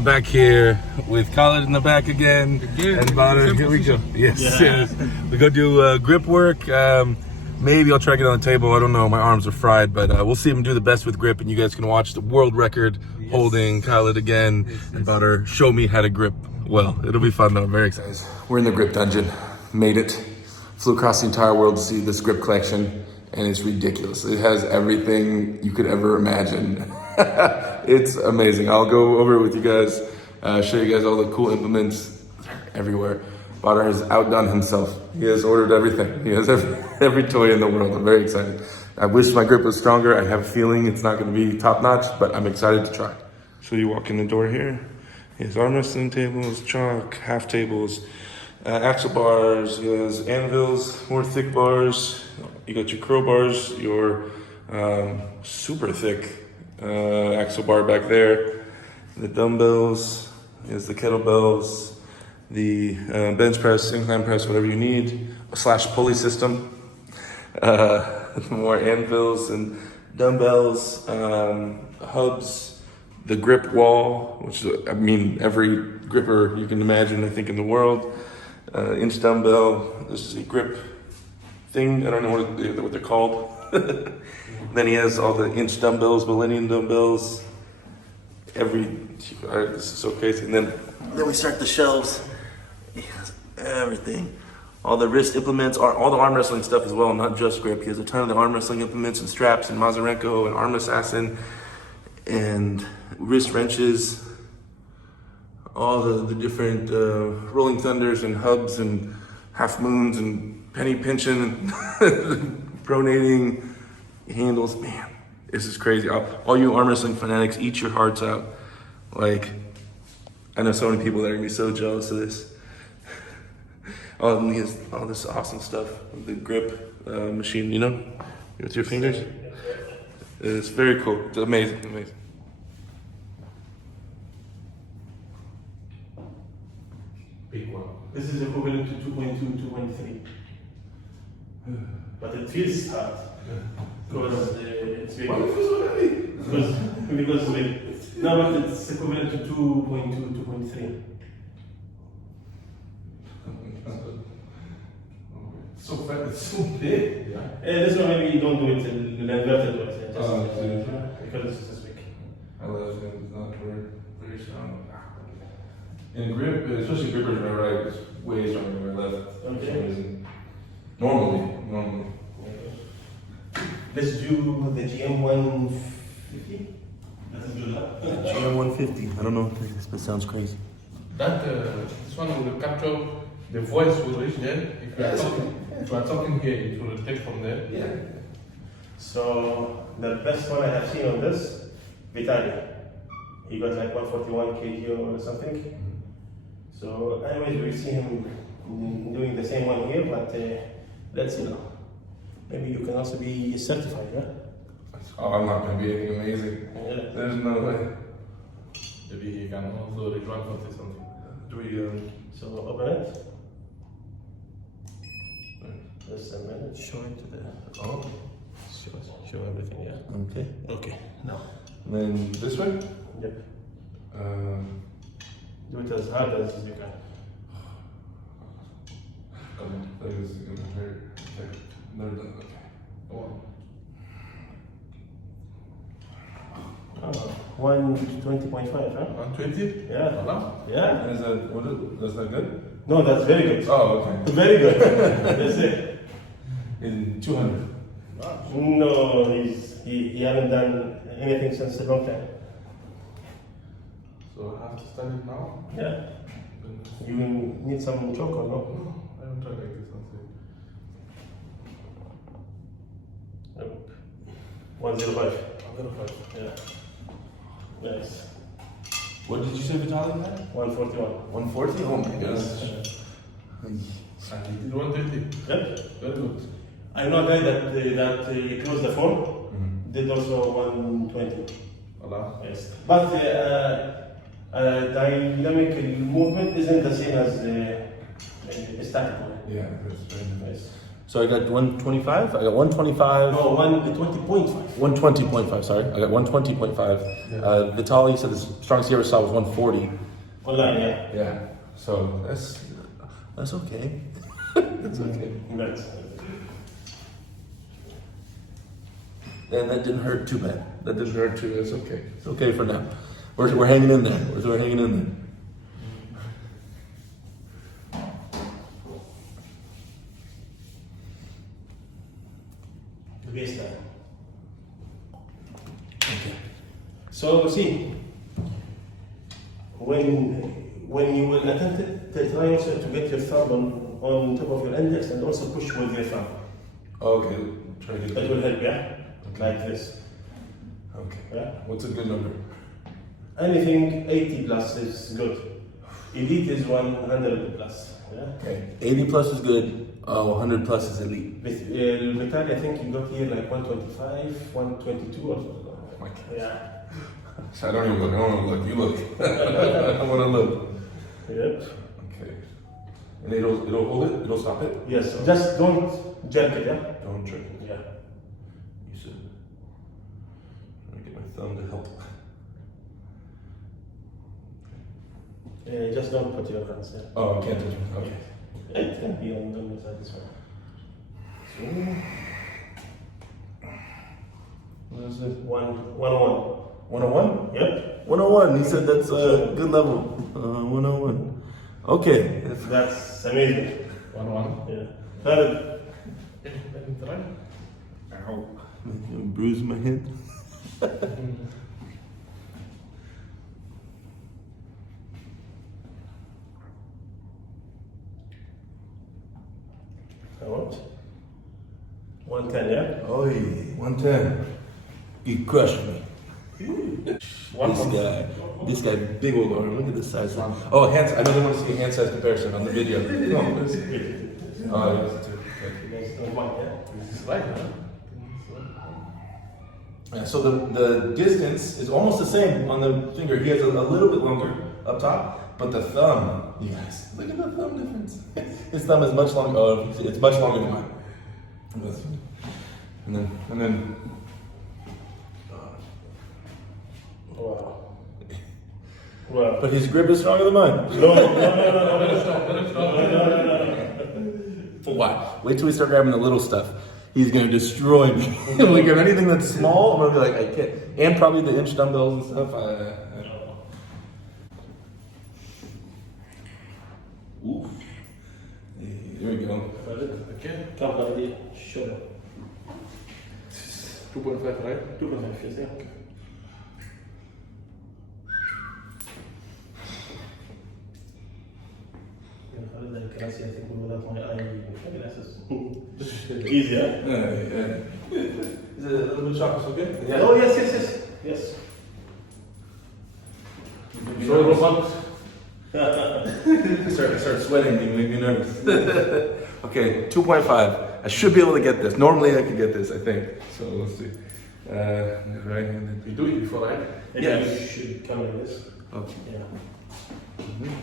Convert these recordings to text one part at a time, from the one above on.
Back here with Khaled in the back again. And Badr, here we go. Yes. We go do grip work. Maybe I'll try to get on the table. I don't know. My arms are fried, but we'll see him do the best with grip, and you guys can watch the world record holding Khaled again. And Badr show me how to grip well. It'll be fun though. I'm very excited. We're in the grip dungeon. Made it. Flew across the entire world to see this grip collection, and it's ridiculous. It has everything you could ever imagine. It's amazing. I'll go over it with you guys, show you guys all the cool implements everywhere. Badr has outdone himself. He has ordered everything. He has every toy in the world. I'm very excited. I wish my grip was stronger. I have a feeling it's not going to be top notch, but I'm excited to try. So you walk in the door here. He has arm wrestling tables, chalk, half tables, axle bars. He has anvils, more thick bars. You got your curl bars, your super thick axle bar back there, the dumbbells, is the kettlebells, the bench press, incline press, whatever you need, / pulley system, more anvils and dumbbells, hubs, the grip wall, which I mean every gripper you can imagine I think in the world, inch dumbbell. This is a grip thing. I don't know what they're called. Then he has all the inch dumbbells, millennium dumbbells. This is so crazy. And then we start the shelves. He has everything. All the wrist implements, all the arm wrestling stuff as well, not just grip. He has a ton of the arm wrestling implements and straps and Mazurenko and arm assassin and wrist wrenches. All the different rolling thunders and hubs and half moons and penny pinching and pronating handles. Man, this is crazy. All you arm wrestling fanatics, eat your hearts out. Like, I know so many people that are gonna be so jealous of this. He has all this awesome stuff with the grip machine, you know, with your fingers. It's very cool. It's amazing. Big one. This is equivalent to 2.2, 2.3. But it feels hard. Because it's big. Why do you feel so heavy? Because no, but it's equivalent to 2.2, 2.3. So fat, it's so big. Yeah. This one maybe you don't do it in the inverted way. Because it's this big. I love it. It's not very strong. In grip, especially grippers on my right, it's way stronger than my left. Okay. For some reason. Normally. Let's do the GM 150. Let's do that. GM 150. I don't know if this sounds crazy. This one will capture the voice will reach there. If you are talking here, it will take from there. Yeah. So the best one I have seen on this, Vitali. He got like 141 kg or something. So anyways, we've seen him doing the same one here, but let's see now. Maybe you can also be certified, right? Oh, I'm not going to be anything amazing. Yeah. There's no way. Maybe he can also rejoin for something. Do we, So open it. Just a minute. Show it to the. Show everything, yeah. Okay. Now. And then this way? Yep. Do it as hard as you can. That is going to hurt. Never done. Okay. Oh, 120.5, huh? 120? Yeah. Voilà. Yeah. That's not good? No, that's very good. Oh, okay. Very good. That's it. In 200. No, he hasn't done anything since a long time. So I have to stand it now? Yeah. You need some chalk or no? No, I haven't tried like this. 105. 105. Yeah. Nice. What did you say Vitaly had? 141. 140? Oh my gosh. And he did 130. Yep. Very good. I know a guy that closed the phone, did also 120. Voilà. Yes. But dynamic movement isn't the same as the static one. Yeah, that's very nice. Yes. So I got 125. I got 125. No, 120.5. 120.5. Sorry, I got 120.5. Yeah. Vitaly said the strongest he ever saw was 140. Online, yeah. Yeah. So that's okay. That's okay. That's, And that didn't hurt too bad. That didn't hurt too. It's okay. It's okay for now. We're hanging in there. We're hanging in there. the baseline. Okay. So see, when you will attempt it, try also to get your thumb on top of your index and also push with your thumb. Okay. Try to That will help, yeah? Like this. Okay. Yeah? What's a good number? Anything 80 plus is good. Elite is 100 plus. Yeah? Okay. 80 plus is good. 100 plus is elite. With Vitali, I think you got here like 125, 122 or something. Oh my God. Yeah. So I don't even look. I don't want to look. You look. I want to look. Yep. Okay. And it'll hold it. It'll stop it. Yes. Just don't jerk it, yeah? Don't jerk it. Yeah. You should. Try to get my thumb to help. Just don't put your hands there. Oh, I can't touch it. Okay. It can be on the side this way. What is it? 101. 101? Yep. 101. He said that's a good level. 101. Okay. That's amazing. 1-1. Yeah. Khaled. Ow. You bruised my head. How much? 110, yeah? Oh, 110. You crushed me. This guy, big old arm. Look at the size. Oh, hands. I know they want to see a hand size comparison on the video. No, let's see. Oh, yes, too. It's right, huh? Yeah, so the distance is almost the same on the finger. He has a little bit longer up top, but the thumb, you guys, look at the thumb difference. His thumb is much longer. Oh, it's much longer than mine. And then. Wow. Wow. But his grip is stronger than mine. No. Why? Wait till we start grabbing the little stuff. He's gonna destroy me. Like if anything that's small, I'm gonna be like, I can't. And probably the inch dumbbells and stuff. Oof. There we go. Okay. Come, Khaled. Sure. 2.5, right? 2.5, yes, yeah. I see, I think without my eyeglasses. Easy, huh? Yeah. Is it a little bit chocolate so good? Yeah. Oh, yes. So robot. Start sweating, you make me nervous. Okay, 2.5. I should be able to get this. Normally I could get this, I think. So let's see. Right-handed. You do it before, right? Yeah. You should come like this. Okay. Yeah. Mm-hmm.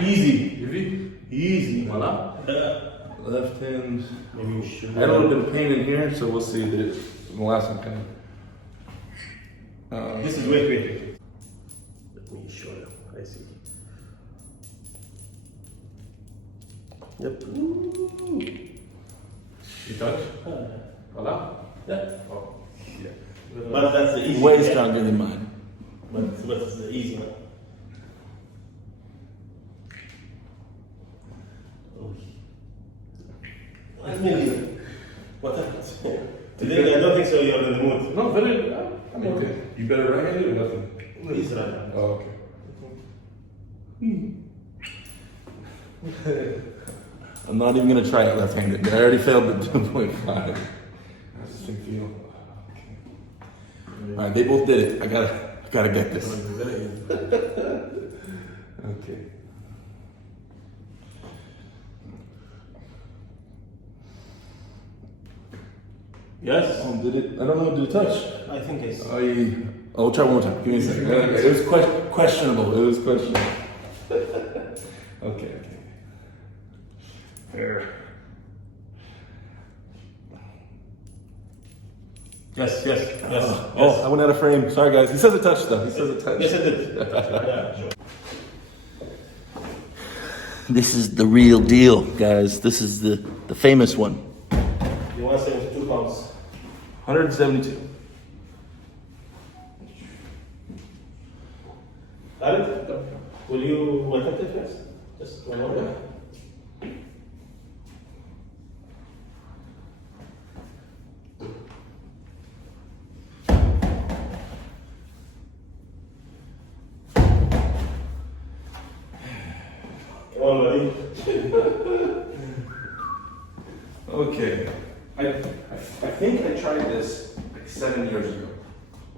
Easy. Easy. Voila. Left hand. Maybe you should. I had a little bit of pain in here, so we'll see. The last one kind of. This is wait. Let me show you. I see. Yep. You touch. Voila. Yeah. Oh, yeah. But that's the easy. Way one. stronger than mine. But that's the easy one. What happened? Today I don't think so. You're in the mood. No, very. I mean, Okay. You better right-handed or nothing? Please run. Oh, okay. I'm not even gonna try it left-handed. I already failed at 2.5. How's this thing feel? Okay. All right, they both did it. I gotta get this. Okay. Yes. Did it? I don't know. Did it touch? I think it's. I'll try one more time. Give me a second. It was questionable. It was questionable. Okay. There. Yes, yes, yes. Oh, I went out of frame. Sorry, guys. He says a touch, though. He says a touch. Yes, I did. Yeah, sure. This is the real deal, guys. This is the famous one. You want 72 pounds. 172. Khaled, will you attempt it first? Just one more. Come on, buddy. Okay. I think I tried this like 7 years ago.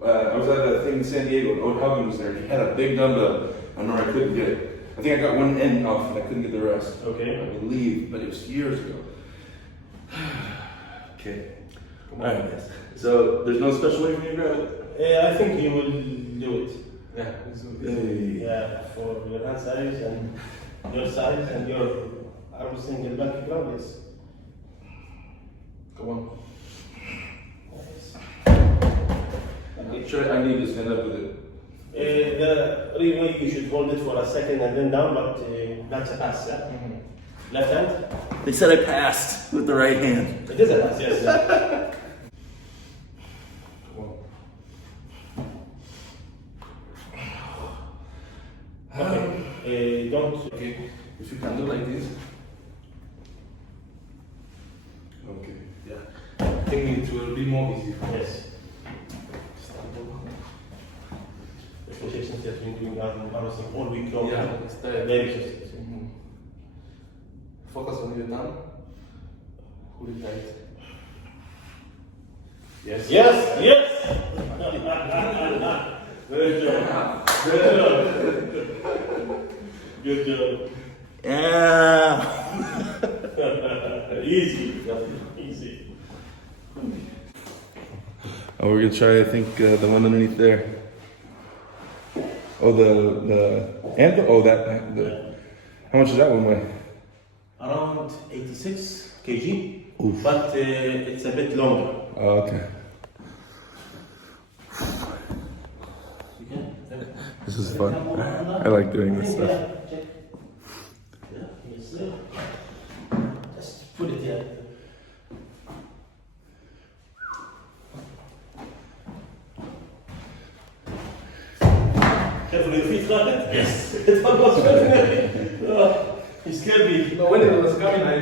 I was at a thing in San Diego and Old Huggan was there. He had a big dumbbell. I know I couldn't get it. I think I got one end off and I couldn't get the rest. Okay. I believe, but it was years ago. Okay. All right. So there's no special way for me to grab it? I think you will do it. Yeah. Hey. Yeah, for your hand size and your size and your arm single back ground, yes. Come on. Sure, I need to stand up with it. The real way you should hold it for a second and then down, but that's a pass, yeah? Left hand? They said I passed with the right hand. It is a pass, yes. Yeah. Come on. Okay. Don't. Okay. If you can do like this. Okay. Yeah. I think it will be more easy. Yes. Especially since you've been doing arm wrestling all week long. Yeah, it's tired. Very easy. Focus on your thumb. Hold it tight. Yes. Yes! Yes! Very job. Good job. Good job. Yeah. Easy. Easy. Oh, we're gonna try. I think the one underneath there. Oh, the that. How much is that one weigh? Around 86 kg, Oof. but it's a bit longer. Oh, okay. This is fun. I like doing this stuff. Yeah, yes, sir. Just put it here. Careful with your feet, Khaled. Yes. It almost fell. He scared me. No, when it was coming, I.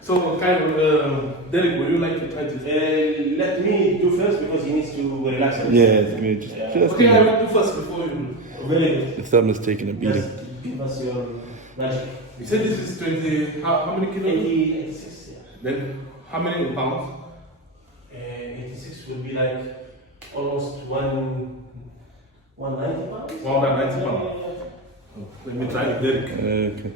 So, kind of, Derek, would you like to try to? Let me do first because he needs to relax. a bit. Yeah, it's me. Just Okay, I will do first before you. Very good. the thumb is taking a beating. Just give us your magic. You said this is 20. How many kilos? 86, yeah. Then, how many pounds? 86 would be like almost 190 pounds. 190 pounds. Let me try it, Derek. Okay.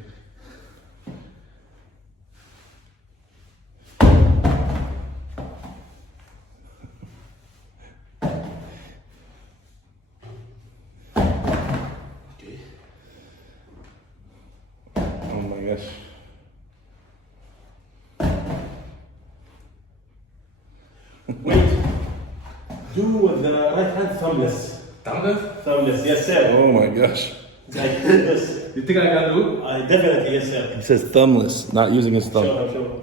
Okay. Oh my gosh. Wait. Do with the right hand thumbless. Thumbs? Thumbless, yes sir. Oh my gosh. Like this. You think I can do? Definitely, yes sir. He says thumbless, not using his thumb. Sure.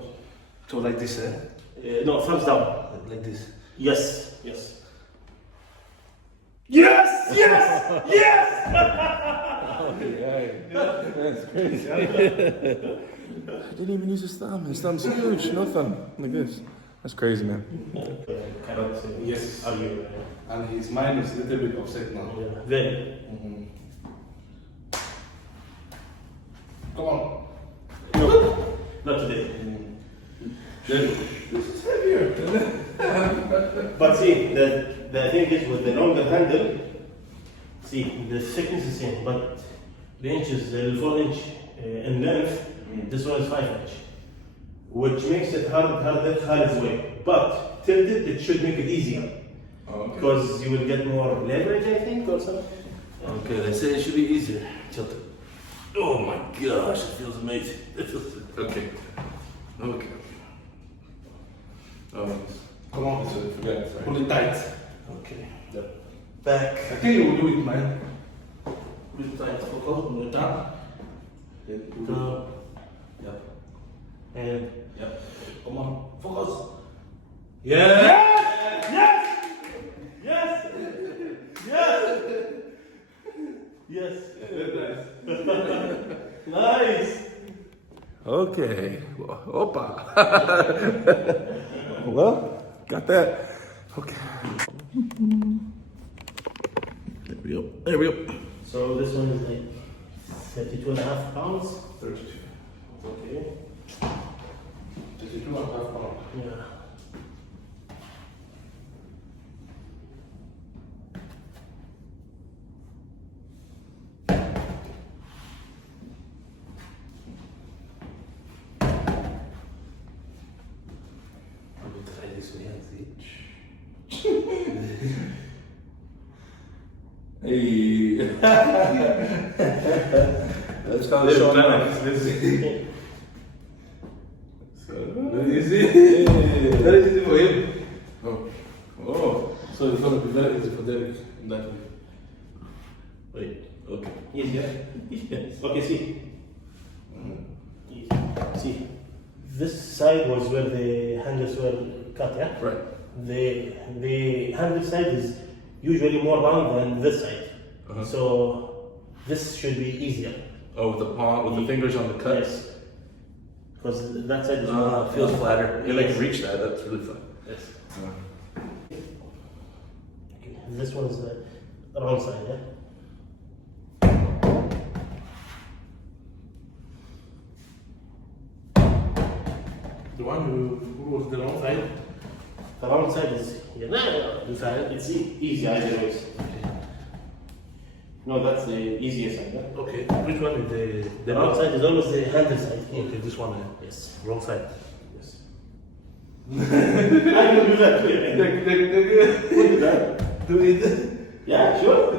So like this, eh? No, thumbs down. Like this. Yes, yes. Yes! Yes! Yes! That's crazy. I didn't even use his thumb. His thumb's huge. No thumb. Like this. That's crazy, man. Cannot say Yes. argue. And his mind is a little bit upset now. Yeah. Very. Come on. No, not today. Then, this is heavier. But see, the thing is with the longer handle, see, the thickness is the same, but the inches, the 4 inch in length, this one is 5 inch, which makes it Khaled's way. But tilted, it should make it easier. Okay. Because you will get more leverage, I think, or something. Okay, they say it should be easier. Tilt it. Oh my gosh, it feels amazing. It feels Okay. Okay. Oh, Come on, Forget, sorry. pull it tight. Okay. Yep. Back. I think you will do it, man. Pull it tight, focus on the top. Then pull it. Down. Yep. And Yep. Come on, focus. yes! Yes! Yes! Yes! Yes! Nice! Okay. Opa. Well, got that. Okay. There we go. There we go. So this one is like 32.5 pounds. 32. Okay. 32.5 pounds. Yeah. I will try this way and see. Hey. That's how Let's showing try up. like this. Let's see. Very easy. Very easy for him. Oh. Oh. So it's gonna be very easy for Derek in that way. Wait. Okay. Easier? Yes. Okay, see. Easy. See. This side was where the handles were cut, yeah? Right. The handle side is usually more round than this side. Uh-huh. So this should be easier. Oh, with the palm, with the fingers on the cut. Yes. Because that side is Ah, feels flatter. Yeah, they Yes. can reach that. That's really fun. Yes. Okay. This one is the wrong side, yeah? The one who was the wrong side. The wrong side is here. No, it's easy either ways. No, that's the easier side. Yeah? Okay. Which one is The wrong side is always the handle side. Okay, this one. Yes. Wrong side. Yes. I will do that too. Do that. Do it. Yeah, sure.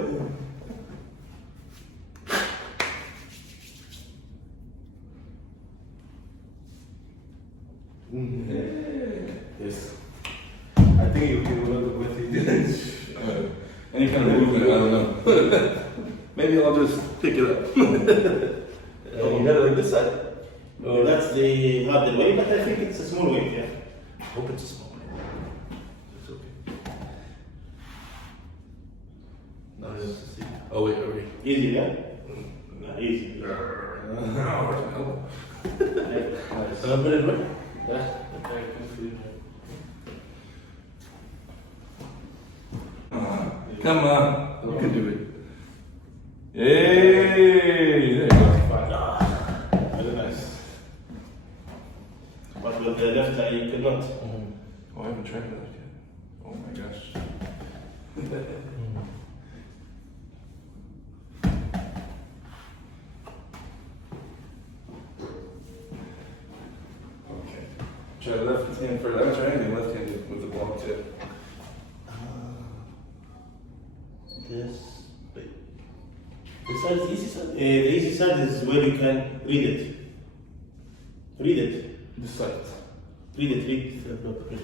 Yes. I think you can learn with it. Any kind of movement, I don't know. Maybe I'll just pick it up. You got it like this side? That's the harder way, but I think it's a small way. Yeah. Hope it's a small one. It's okay. Now let's see. Oh, wait, are we? Easy, yeah. No, easy. Put it away. Yeah. Okay, I can see it. Come on. You can do it. Hey! There you go. Very nice. But with the left eye, you cannot. Oh, I haven't tried that yet. Oh my gosh. Okay. Try left hand first. I haven't tried anything left handed with the blob tip. This. Wait. This side is easy side. The easy side is where you can read it. Read it. This side. Read it. Read. Okay.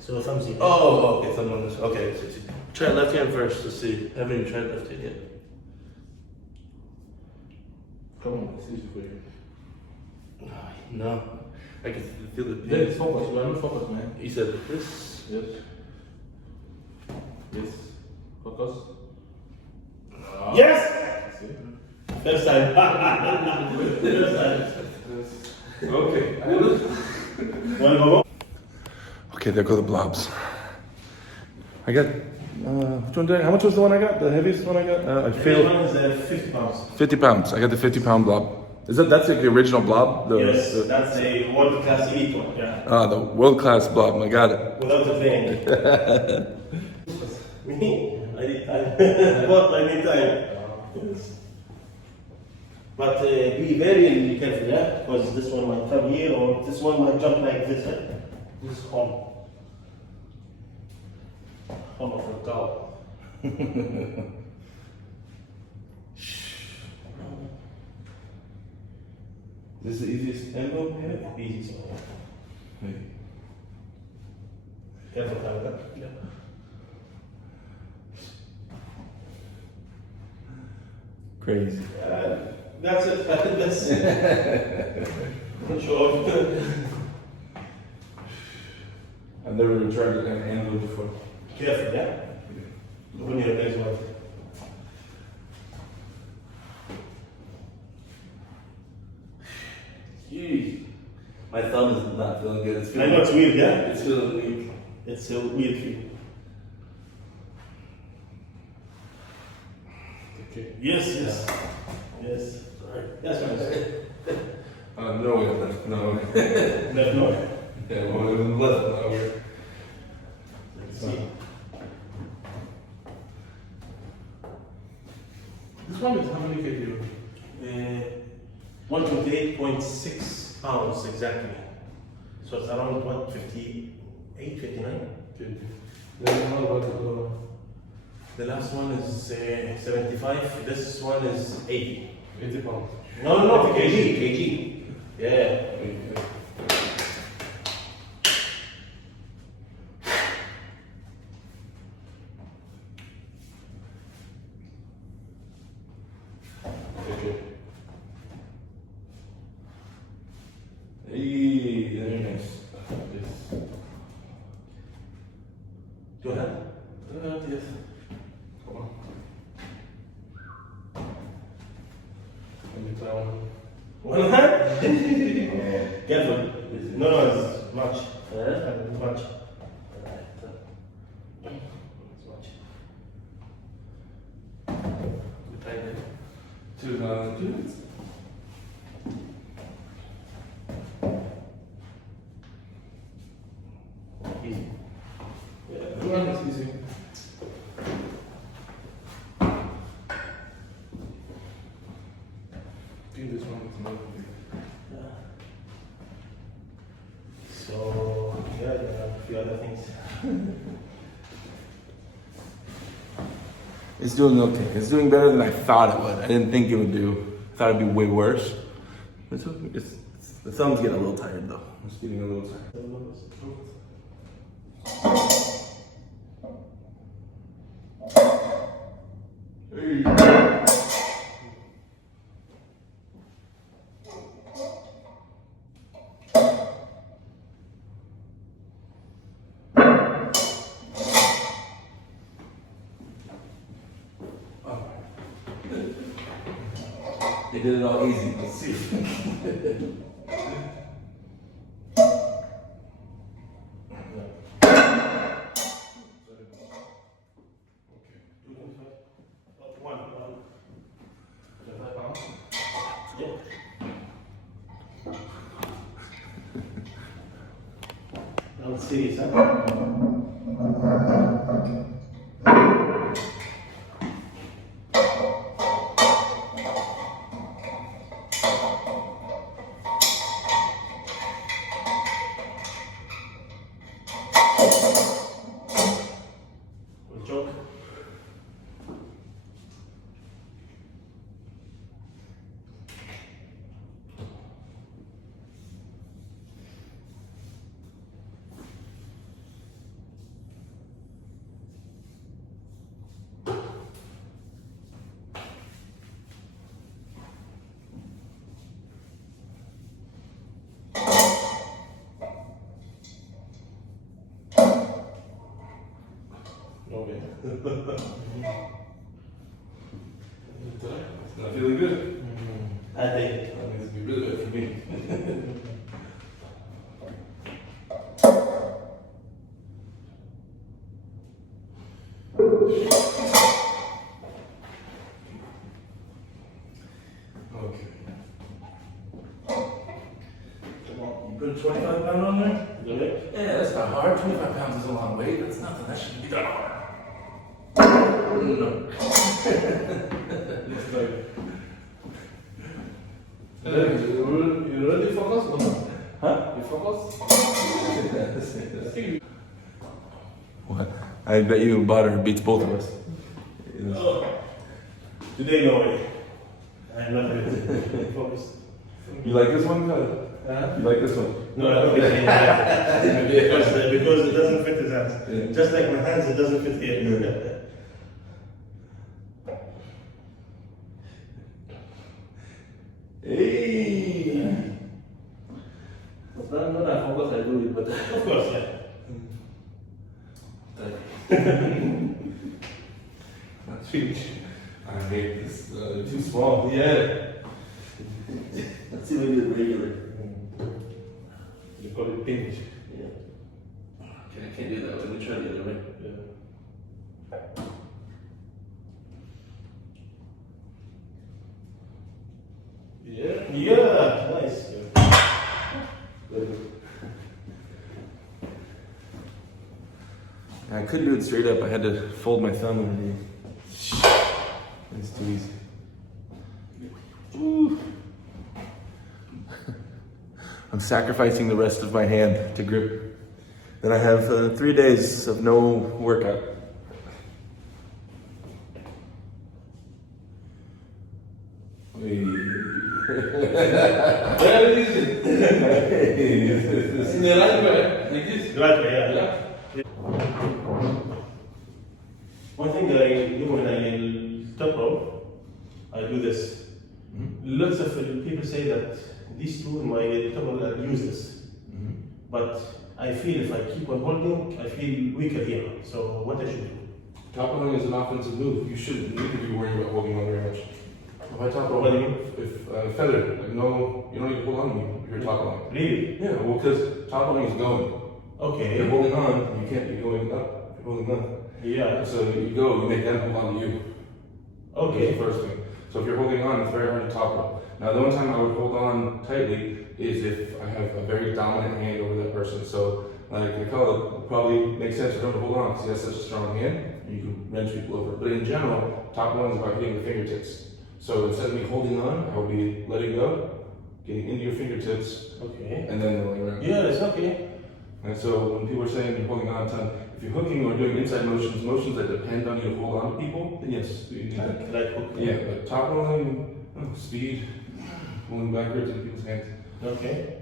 So thumbs in. Oh, okay. Someone is okay. Try left hand first to see. Haven't even tried left hand yet. Come on, it's easy for you. No. I can feel the Then pain. focus. We are not focused, man. You said this? Yes. Yes. Focus. Yes. See? First time. First time. Okay. One more. Okay, there go the blobs. I got, which one did I, how much was the one I got? The heaviest one I got? I This failed. one is 50 pounds. 50 pounds. I got the 50-pound blob. That's like the original blob? Yes, that's a world class elite one. Yeah. The world-class blob. I got it. Without the training. Me? I need time. What? I need time. Yes. But be very careful, yeah? Because this one might come here or this one might jump like this. Yeah? This is home. Home of a cow. This is the easiest angle? Easy. So. Careful, Khaled. Yeah. Crazy. That's it. That's sure. I've never tried it and handled it before. Careful, yeah? Open your legs wide. Jeez. My thumb is not feeling good. It's I feeling, know it's weird, yeah? it's feeling weak. It's a weird feeling. Okay. Yes, yes. Yes. That's nice. No way, no way. Left note. Yeah, well, it was left, no way. Let's see. This one is how many kg? 128.6 pounds exactly. So it's around what, 58, 59? Okay. Then what about The last one is 75. This one is 80. 80 pounds? No, kg. Yeah. Okay. Hey, very nice. Yes. Go ahead. Yes. Come on. Let me try one. One hand? Careful. No, it's much. Yeah? Much. It's much. We tighten it. 2 minutes. Easy. Yeah, the one is easy. I think this one is not big. So, yeah, there are a few other things. It's doing okay. It's doing better than I thought it would. I didn't think it would do. I thought it'd be way worse. The thumb's getting a little tired though. It's getting a little tired. They did it all easy. Let's see. One. 5 pounds? Yeah. Now it's serious, huh? We'll choke. Okay. It's not feeling good. I think. That needs to be really good for me. Okay. You put a 25 pound on there? Okay. Yeah, that's not hard. 25 pounds is a long weight. That's nothing. That shouldn't be that hard. No. Looks like. You ready focus or not? Huh? You focus? What? I bet you butter beats both of us. Oh. Today, no way. I'm not ready. Focus. You like this one, Khaled? Huh? You like this one? No, I don't think because it doesn't fit his hands. Yeah. Just like my hands, it doesn't fit here. Hey! Not I forgot I do it, but Of course, yeah. Not huge. I made this too small. Yeah. let's see maybe it's regular. You call it pinch. Yeah. Okay, I can't do that. Let me try the other way. Yeah. Yeah. Yeah, nice. I couldn't do it straight up. I had to fold my thumb underneath. It's too easy. Ooh. I'm sacrificing the rest of my hand to grip. Then I have 3 days of no workout. Very easy. In the right way, like this. Right, yeah. Yeah. One thing that I do when I top rope, I do this. Lots of people say that these two in my top rope are useless. But I feel if I keep on holding, I feel weaker here. So what I should do? Top rolling is an offensive move. You shouldn't need to be worried about holding on very much. If I top roll, What do you mean? if feather, like no, you don't need to hold on to me. If you're top rolling. Really? Yeah, well, because top rolling is going. If Okay. you're holding on, you can't be going up. If you're holding on. Yeah. So you go, you make them hold on to you. That's Okay. the first thing. So if you're holding on, it's very hard to top roll. Now, the only time I would hold on tightly is if I have a very dominant hand over that person. So, like Khaled, it probably makes sense for him to hold on because he has such a strong hand. You can wrench people over. But in general, top rolling is about hitting the fingertips. So instead of me holding on, I will be letting go, getting into your fingertips, Okay. and then rolling around. Yeah, it's okay. And so when people are saying you're holding on a ton, if you're hooking or doing inside motions, motions that depend on you to hold on to people, then yes, you need that. Like hook. Yeah, but top rolling, speed, pulling backwards into people's hands. Okay.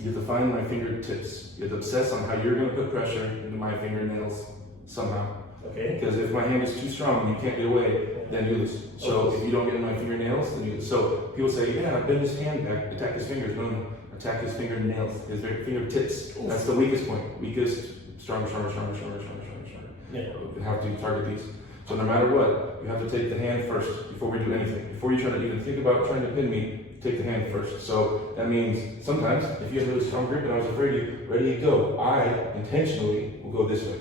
You have to find my fingertips. You have to obsess on how you're going to put pressure into my fingernails somehow. Okay. Because if my hand is too strong and you can't get away, then you lose. So if you don't get in my fingernails, then you lose. So people say, yeah, bend his hand back, attack his fingers. No, no, attack his fingernails, his fingertips. That's the weakest point. Weakest, stronger, stronger, stronger, stronger, stronger, stronger, stronger. Yeah. You have to target these. So no matter what, you have to take the hand first before we do anything. Before you try to even think about trying to pin me, take the hand first. So that means sometimes if you have a really strong grip and I was afraid of you, ready to go, I intentionally will go this way.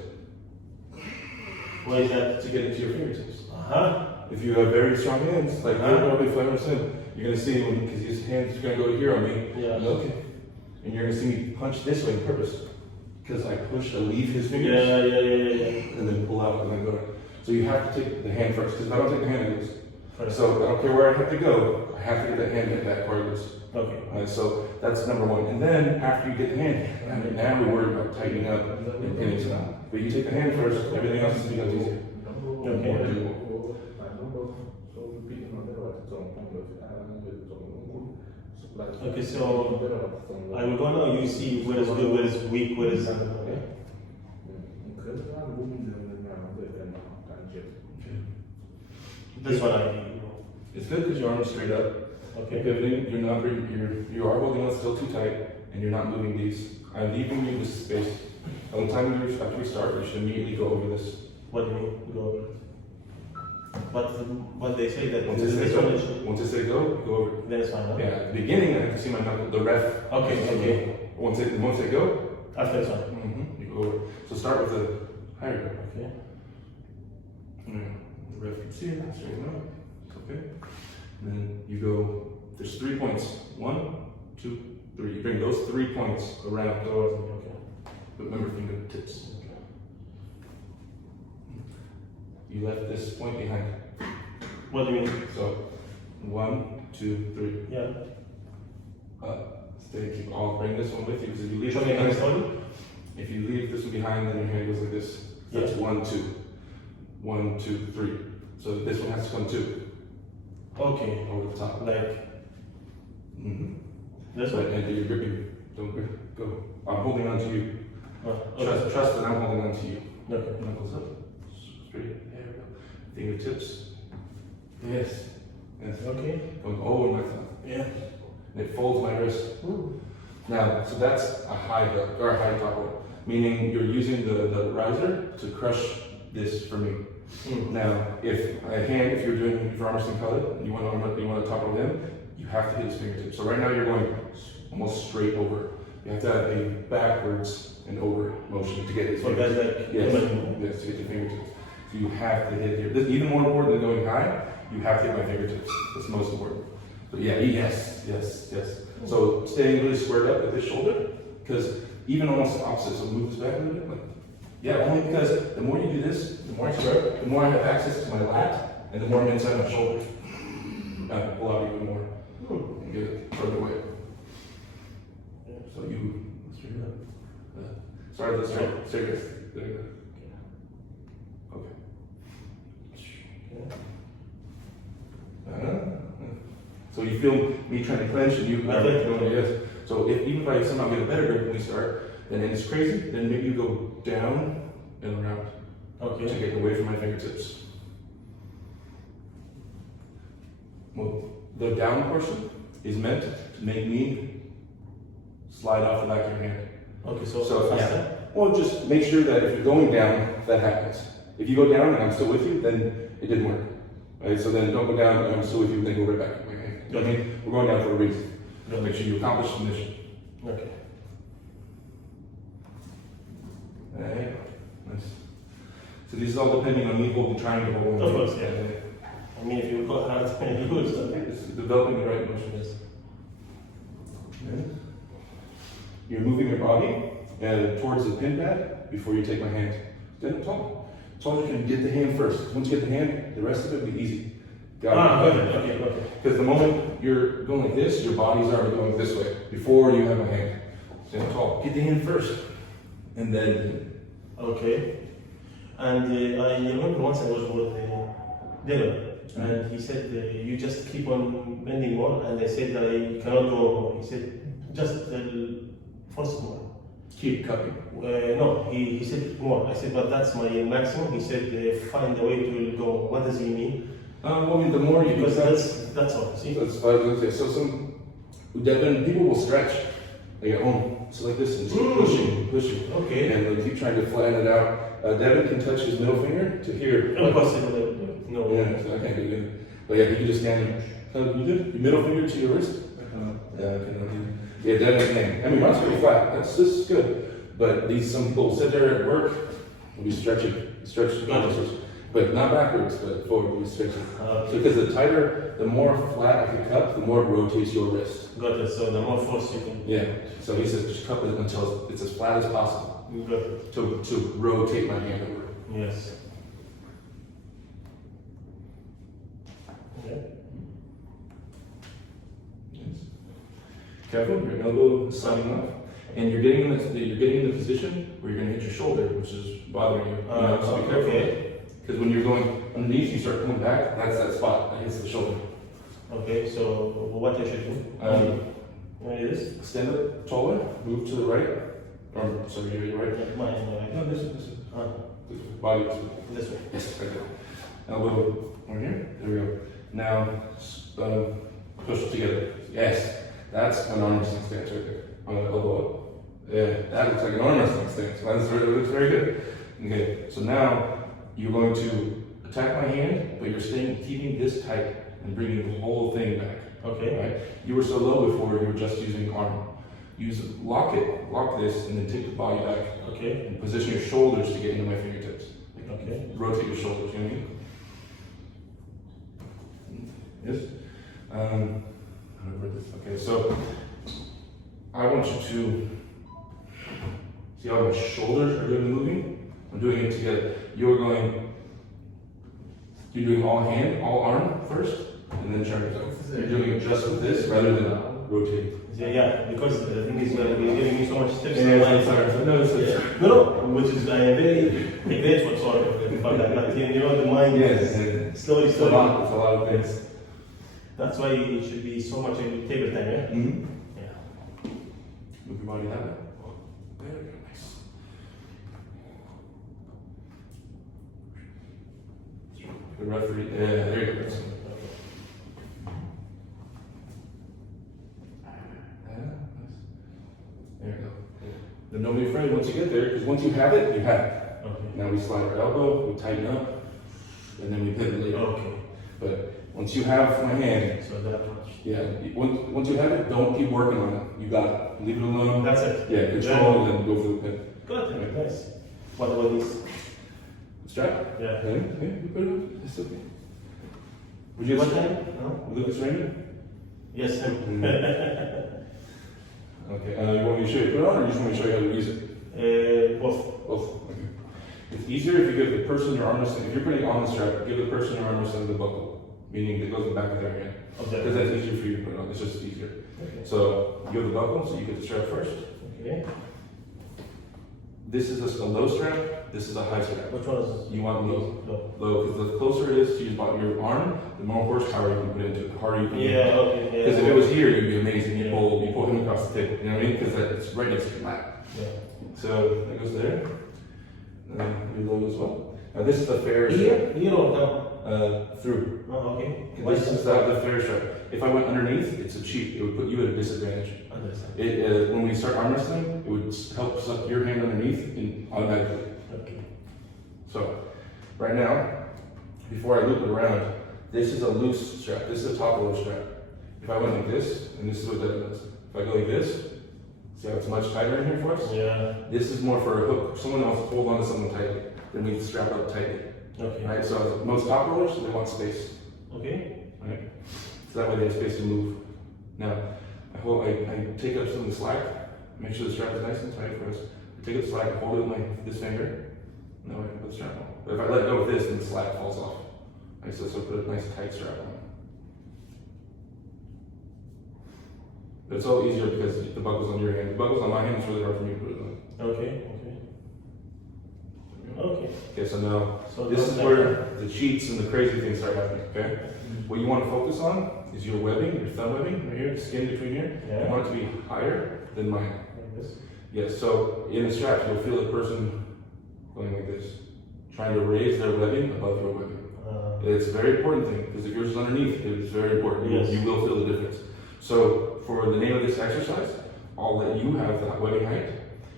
Why is that? To get into your fingertips. Uh-huh. If you have very strong hands, like you're probably Flemmer's him, you're gonna see when because his hands are gonna go here on me. Yeah. Okay. And you're gonna see me punch this way on purpose. Because I push to leave his fingers Yeah. and then pull out and then go. So you have to take the hand first. Because if I don't take the hand, I lose. First. So I don't care where I have to go, I have to get the hand in that part of this. Okay. So that's number one. And then after you get the hand, now we worry about tightening up and pinning it down. But you take the hand first, everything else is becomes easier. Okay. Okay, so I will go now. You see where is good, where is weak, where is. This one I need. It's good because your arm is straight up. Okay. Pivoting, you are holding on still too tight, and you're not moving these. I'm leaving you this space. By the time after we start, you should immediately go over this. What do you mean? Go over it. But they say that Once I say this go, one is. once I say go over. Then it's fine, huh? Yeah, at the beginning, I have to see my knuckle, the ref. Okay. Once I go, After this one. you go over. So start with a higher grip. Okay. The ref can see it, straighten up. It's okay. And then you go, there's 3 points. 1, 2, 3. You bring those 3 points around. Okay. But remember fingertips. You left this point behind. What do you mean? So 1, 2, 3. Yeah. Stay, keep all, bring this one with you because if you leave Show it me behind, hands slowly. if you leave this one behind, then your hand goes like this. That's Yeah. 1, 2. 1, 2, 3. So this one has to come 2 Okay. over the top. Like Mm-hmm. this But one. and you're gripping. Don't grip. Go. I'm holding on to you. Okay. Trust that I'm holding on to you. Okay. Knuckles up. Straight. There we go. Fingertips. Yes. Yes. Okay. Going over my thumb. Yeah. And it folds my wrist. Ooh. Now, so that's a high hook or a high topple, meaning you're using the riser to crush this for me. Now, if you're doing for arm wrestling Khaled, and you want to topple him, you have to hit his fingertips. So right now you're going almost straight over. You have to have a backwards and over motion to get his So that's fingertips. like Yes, yes, to get your fingertips. So you have to hit here. This is even more important than going high. You have to hit my fingertips. That's most important. But yeah, yes. So staying really squared up with this shoulder, because even almost the opposite. So move this back a little bit. Like, yeah, only because the more you do this, the more I square up, the more I have access to my lat, and the more I'm inside my shoulder. Pull out even more and get it further away. So you straight up. Start the straight wrist. There you go. Okay. So you feel me trying to clench and you. Yes. So even if I somehow get a better grip when we start, then it's crazy. Then maybe you go down and around. Okay. To get away from my fingertips. Well, the down portion is meant to make me slide off the back of your hand. Okay. So faster. Well, just make sure that if you're going down, that happens. If you go down and I'm still with you, then it didn't work. Right? So then don't go down and I'm still with you, then go right back. Okay. You know what I mean? We're going down for a reason. You make sure you accomplish the mission. Okay. Nice. So this is all depending on me trying to hold on. Of course, yeah. I mean, if you go hard, you lose. It's developing the right motion. Yes. Yes. You're moving your body towards the pin pad before you take my hand. Then tall. So you can get the hand first. Once you get the hand, the rest of it will be easy. Got it? Okay. Because the moment you're going like this, your body's already going this way before you have a hand. Stand tall. Get the hand first, and then. Okay. And I remember once I was with Dylan, and he said, you just keep on bending more, and I said, I cannot go more. He said, just force more. Keep cupping. No, he said more. I said, but that's my maximum. He said, find a way to go. What does he mean? Well, I mean, the more you Because do that's all. See? that's what I was going to say. So people will stretch like at home. So like this and just pushing. Okay. And keep trying to flatten it out. Devin can touch his middle finger to here. Impossible. No. Yeah, so I can't do it. But yeah, you can just stand. You did your middle finger to your wrist. Yeah, I cannot do. Yeah, Devin can. I mean, mine's pretty flat. This is good. But some people sit there at work and be stretching, but not backwards, but forward. Be stretching. So because the more flat I can cup, the more it rotates your wrist. Got it. So the more force you can. Yeah. So he says just cup it until it's as flat as possible. Got it. To rotate my hand over. Yes. Okay. Yes. Careful, your elbow is sliding off, and you're getting in the position where you're going to hit your shoulder, which is bothering you. So be careful. Okay. Because when you're going underneath, you start coming back. That's that spot that hits the shoulder. Okay. So what I should do? What it is? Stand up taller, move to the right. Sorry, you're right. Mine. No, this way. This way. Body this way. This way. Yes, right there. Elbow over here. There we go. Now, push together. Yes, that's an arm wrestling stance right there. On the elbow up. Yeah, that looks like an arm wrestling stance. It looks very good. Okay, so now you're going to attack my hand, but you're keeping this tight and bringing the whole thing back. Okay. Right? You were so low before, you were just using arm. Lock this, and then take the body back. Okay. And position your shoulders to get into my fingertips. Okay. Rotate your shoulders, you know what I mean? Yes? Okay, so I want you to see how my shoulders are really moving? I'm doing it together. You're doing all hand, all arm first, and then turn it over. You're doing it just with this rather than rotating. Yeah, because the thing is, you're giving me so much tips. No, which is I am very grateful for that. But you know, the mind is slowly. It's a lot of things. That's why it should be so much in table time, yeah? Mm-hmm. Yeah. Move your body that way. There we go, nice. The referee, yeah, there you go. That's good. Yeah, nice. There you go. Then don't be afraid once you get there, because once you have it, you have it. Okay. Now we slide our elbow, we tighten up, and then we pivot later. Okay. But once you have my hand, So that much. yeah, once you have it, don't keep working on it. You got it. Leave it alone. That's it. Yeah, control, and then go for the pin. Good. Nice. What about this? Strap? Yeah. Okay, you put it on. It's okay. Would you What like time? No? Lucas Raymond? Yes, him. Okay, you want me to show you put it on, or you just want me to show you how to use it? Both. Both. Okay. It's easier if you give the person your arm wrestling. If you're putting it on the strap, give the person your arm wrestling the buckle, meaning it goes in the back of their hand. Okay. Because that's easier for you to put it on. It's just easier. Okay. So you have the buckle, so you get the strap first. Okay. This is a low strap. This is a high strap. Which one is You want low. low? Low, because the closer it is to your arm, the more horsepower you can put into it, the harder you can. Yeah, okay. Because if it was here, you'd be amazing. You Yeah. pull him across the table. You know what I mean? Because it's right next to your lap. Yeah. So that goes there. And then you low as well. Now this is the fair Here or down? through. Oh, okay. This is the fair strap. If I went underneath, it's a cheat. It would put you at a disadvantage. Understand. When we start arm wrestling, it would help suck your hand underneath and automatically. Okay. So, right now, before I loop it around, this is a loose strap. This is a top roller strap. If I went like this, and this is what that does. If I go like this, see how it's much tighter in here for us? Yeah. This is more for a hook. Someone else hold on to something tightly. Then we strap up tightly. Okay. Right? So most top rollers, they want space. Okay. Right? So that way they have space to move. Now, I take up some of the slack, make sure the strap is nice and tight for us. I take up the slack, hold it with this finger, and then I can put the strap on. But if I let go of this, then the slack falls off. Right? So put a nice tight strap on. But it's all easier because the buckle's on your hand. The buckle's on my hand, it's really hard for me to put it on. Okay. Okay. Okay, so now, So this is that's where the cheats and the crazy things start happening, okay? What you want to focus on is your webbing, your thumb webbing, right here, the skin between here. Yeah. You want it to be higher than mine. Like this. Yes, so in the strap, you'll feel the person going like this, trying to raise their webbing above your webbing. It's a very important thing, because if yours is underneath, it's very important. Yes. You will feel the difference. So for the name of this exercise, I'll let you have the webbing height,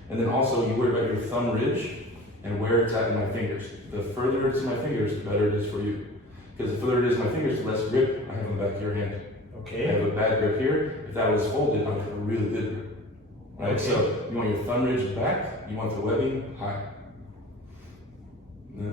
and then also you worry about your thumb ridge and where it's at in my fingers. The further it's in my fingers, the better it is for you. Because the further it is in my fingers, the less grip I have in the back of your hand. I Okay. have a bad grip here. If that was folded, I would have a really good grip. Right? Okay. So you want your thumb ridge back, you want the webbing high. Yeah.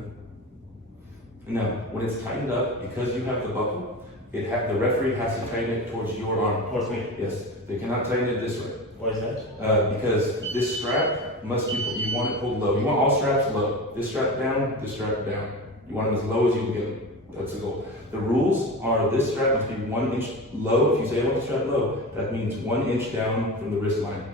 Now, when it's tightened up, because you have the buckle, the referee has to tighten it towards your arm. Towards me. Yes, they cannot tighten it this way. Why is that? Because this strap must be, you want it pulled low. You want all straps low. This strap down, this strap down. You want them as low as you can get them. That's the goal. The rules are this strap must be 1 inch low. If you say I want the strap low, that means 1 inch down from the wrist line.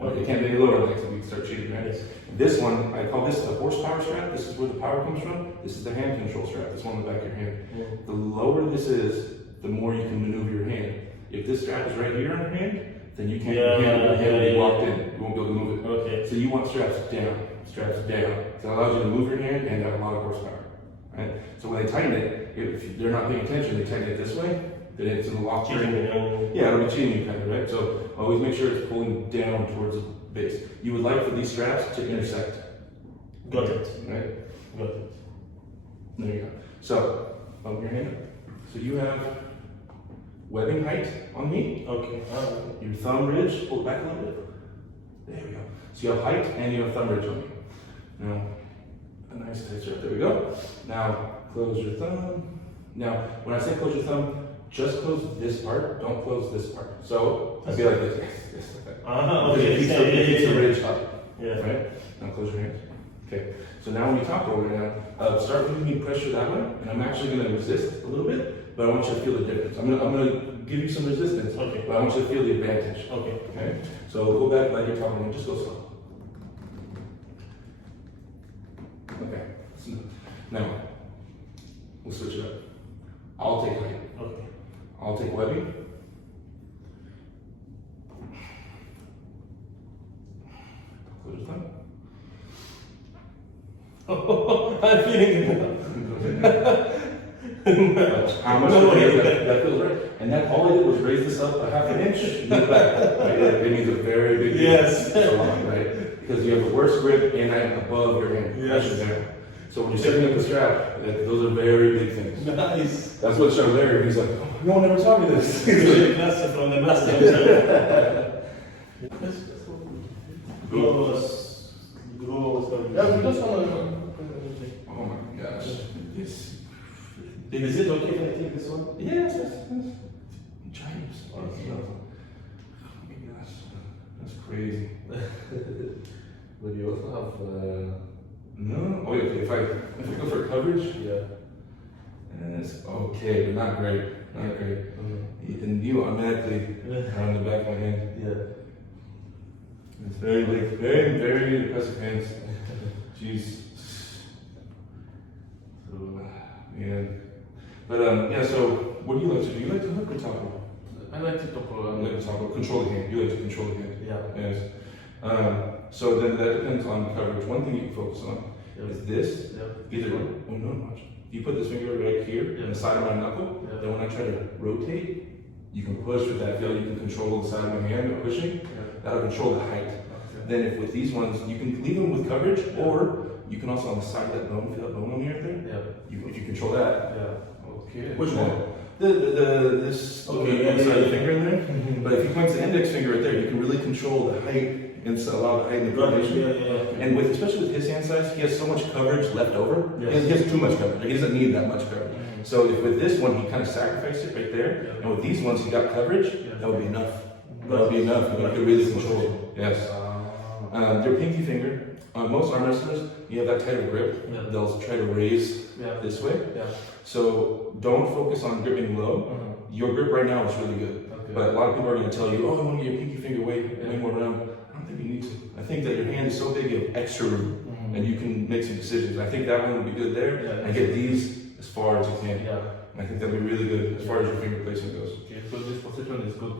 It can't be any lower than that, so we can start cheating, right? Yes. This one, I call this the horsepower strap. This is where the power comes from. This is the hand control strap. This one on the back of your hand. Yeah. The lower this is, the more you can maneuver your hand. If this strap is right here on your hand, then you can't, your hand will be locked in. You won't be able to move it. Okay. So you want straps down. So it allows you to move your hand and have a lot of horsepower. Right? So when they tighten it, if they're not paying attention, they tighten it this way, then it's in the lock. Cheating me. Yeah, it'll be cheating you kind of, right? So always make sure it's pulling down towards the base. You would like for these straps to intersect. Got it. Right? Got it. There you go. So, open your hand up. So you have webbing height on me. Okay. Your thumb ridge, pull it back a little bit. There we go. So you have height and you have thumb ridge on me. Now, a nice tight strap. There we go. Now, close your thumb. Now, when I say close your thumb, just close this part. Don't close this part. So, I'd be like this. Yes, like that. Okay. It keeps the ridge up. Yeah. Right? Now close your hands. Okay. So now when you talk over now, start giving me pressure that way, and I'm actually going to resist a little bit, but I want you to feel the difference. I'm gonna give you some resistance, Okay. but I want you to feel the advantage. Okay. Okay. So go back like you're talking, and just go slow. Okay. So now we'll switch it up. I'll take height. Okay. I'll take webbing. Close your thumb. I'm feeling it. How much that feels right. And that all I did was raise this up a half an inch. Look back. Right? It means a very big deal. Yes. It's a lot, right? Because you have the worst grip and I'm above your hand. Yes. Pressure down. So when you're setting up the strap, those are very big things. Nice. That's what showed Larry. He's like, oh, no one ever taught me this. Master from the master. Gross. Yeah, we just want to. Oh my gosh. Is it okay if I take this one? Yes. Giants. Oh my gosh. That's crazy. But you also have. No. Oh, yeah. If I go for coverage, Yeah. it's okay, but not great. Not great. And you automatically are on the back of my hand. Yeah. It's very impressive hands. Jeez. So, man. But yeah. So, what do you like to do? You like to hook or tackle? I like to talk You about. like to tackle. Control the hand. You like to control the hand. Yeah. Yes. So then that depends on coverage. One thing you can focus on Yeah. is this. Yeah. Either watch. You put this finger right here on the side of my knuckle. Yeah. Then when I try to rotate, you can push with that feel. You can control the side of my hand by pushing. Yeah. That'll control the height. Okay. Then if with these ones, you can leave them with coverage, or you can also on the side of that bone, feel that bone on here right there. Yeah. If you control that. Yeah. Okay. Which one? This Okay, inside yeah. the finger in there. But if you point the index finger right there, you can really control the height and allow the height and the coordination. Yeah. And with especially with his hand size, he has so much coverage left over. Yes. He has too much coverage. He doesn't need that much coverage. So if with this one, he kind of sacrificed it right there. Yeah. And with these ones, he got coverage. Yeah. That would be enough. That would be enough. You could really control it. Yes. Your pinky finger. Most arm wrestlers, you have that type of grip. Yeah. They'll try to raise Yeah. this way. Yeah. So don't focus on gripping low. Your grip right now is really good. Okay. But a lot of people are going to tell you, oh, you want to get your pinky finger way more round. I don't think you need to. I think that your hand is so big, you have extra room, and you can make some decisions. I think that one would be good there, Yeah. and get these as far as you can. Yeah. And I think that'd be really good as far as your finger placement goes. Okay. So this position is good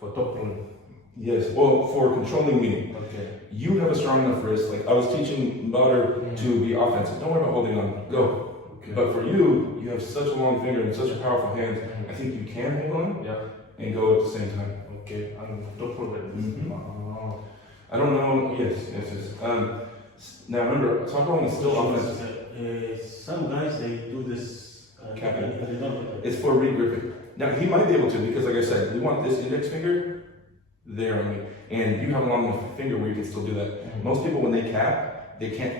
for top pulling. Yes. Well, for controlling me, Okay. you have a strong enough wrist. Like I was teaching Bauder to be offensive. Don't worry about holding on. Go. Okay. But for you, you have such a long finger and such a powerful hand. I think you can hold on Yeah. and go at the same time. Okay. And top pull like this. Mhm. Oh. I don't know. Yes. Now remember, top rolling is still offensive. Some guys they do this. Capping. They don't. It's for re-gripping. Now he might be able to because, like I said, we want this index finger there on me, and you have a long enough finger where you can still do that. Most people, when they cap, they can't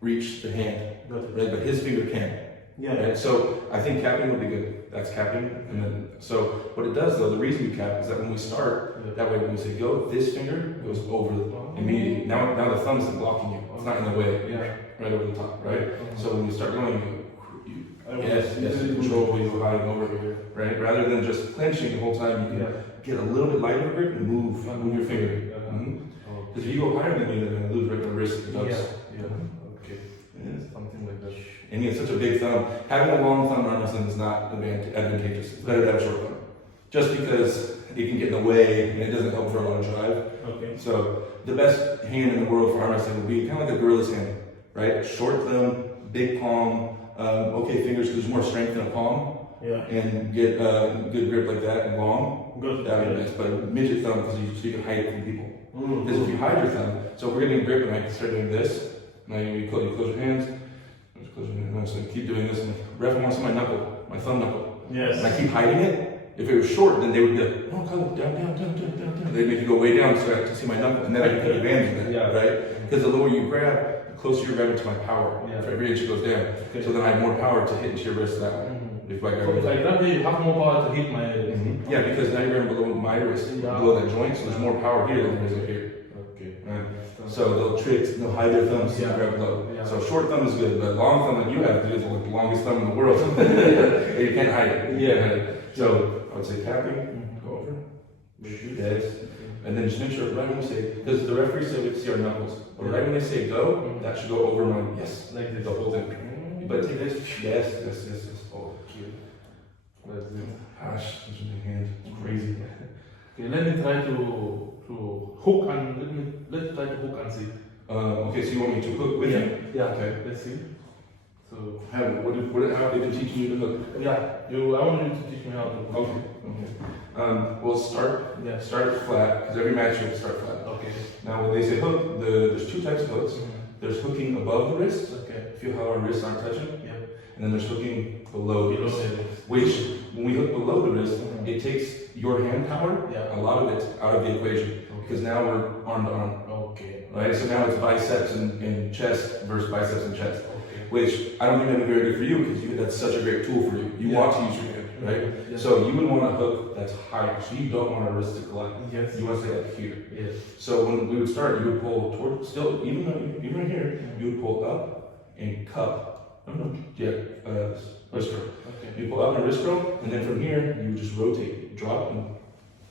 reach the hand, right? But his finger can. Yeah. Right? So I think capping would be good. That's capping, and then so what it does though, the reason you cap is that when we start, that way when we say go, this finger goes over immediately. Now the thumb isn't blocking you. It's not in the way. Yeah. Right over the top, right? So when you start going, yes, you control when you're hiding over here, right? Rather than just clenching the whole time, you can get a little bit lighter grip and move your finger. Because if you go higher than me, then you're gonna lose right the wrist. Okay. Yeah. Something like that. And he has such a big thumb. Having a long thumb in arm wrestling is not advantageous. It's better to have a short thumb. Just because it can get in the way and it doesn't help for a lot of drive. Okay. So the best hand in the world for arm wrestling would be kind of like a gorilla's hand, right? Short thumb, big palm, okay fingers because there's more strength in a palm. Yeah. And get good grip like that and long. Good. That would be nice. But a midget thumb because you can hide it from people. Mm. Because if you hide your thumb, so if we're getting grip and I can start doing this, now you close your hands. Just close your hands. So keep doing this. And ref wants my knuckle, my thumb knuckle. Yes. And I keep hiding it. If it was short, then they would be like, oh, come down. They'd make you go way down so I to see my knuckle, and then I can take advantage of that, right? Because the lower you grab, the closer you're grabbing to my power. Yeah. For every inch it goes down. Okay. So then I have more power to hit into your wrist that way. If I So grab if I grab here, you have more power to hit my. Yeah, because now you're grabbing below my wrist, below that joint, so there's more power here than there is up here. Okay. Right? So they'll hide their thumbs so you grab low. Yeah. So short thumb is good, but long thumb like you have is like the longest thumb in the world. You can't hide it. You can't hide it. So I would say tapping, go over, yes, and then just make sure right when we say, because the referee said we can see our knuckles, but right when they say go, that should go over my, yes, Like this. the whole thing. But take this, yes. Oh, Cute. That's it. gosh, such a big hand, it's crazy. Okay, let me try to hook and let's try to hook and see. Okay, so you want me to hook with you? Yeah. Okay. Let's see. So How have they been teaching you to hook? yeah, I want you to teach me how to hook. Okay. Okay. Well, start Yeah. flat, because every match you have to start flat. Okay. Now, when they say hook, there's two types of hooks. There's hooking above the wrist. Okay. Feel how our wrists aren't touching. Yeah. And then there's hooking below the Below wrist. the wrist. Which, when we hook below the wrist, Mhm. it takes your hand power, Yeah. a lot of it, out of the equation. Because now we're arm to arm. Okay. Right? So now it's biceps and chest versus biceps and chest. Okay. Which I don't think that'd be very good for you because that's such a great tool for you. You Yeah. want to use your hand, right? Yeah. So you would want a hook that's higher. So you don't want a wrist to collide. Yes. You want to stay like here. Yes. So when we would start, you would pull toward, still, even right here, you would pull up and cup. Wrist curl. Okay. You pull up and wrist curl, and then from here, you would just rotate, drop, and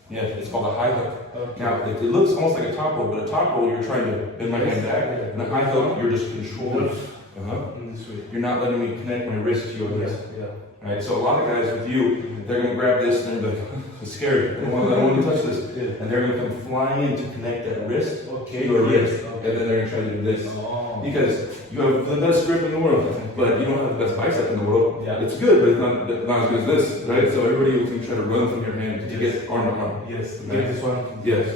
yeah, it's called a high hook. Okay. Now, it looks almost like a top roll, but a top roll, you're trying to bend my hand back, and a high hook, you're just controlling. In this way. You're not letting me connect my wrist to your wrist. Yeah. Right? So a lot of guys with you, they're gonna grab this and they're like, it's scary. I don't want to touch this. Yeah. And they're gonna come flying in to connect that wrist Okay. to your wrist. Yes. And then they're gonna try to do this. Oh. Because you have the best grip in the world, but you don't have the best bicep in the world. Yeah. It's good, but it's not as good as this, right? So everybody will try to run from your hand to get arm to arm. Yes. Right. Get this one. Yes.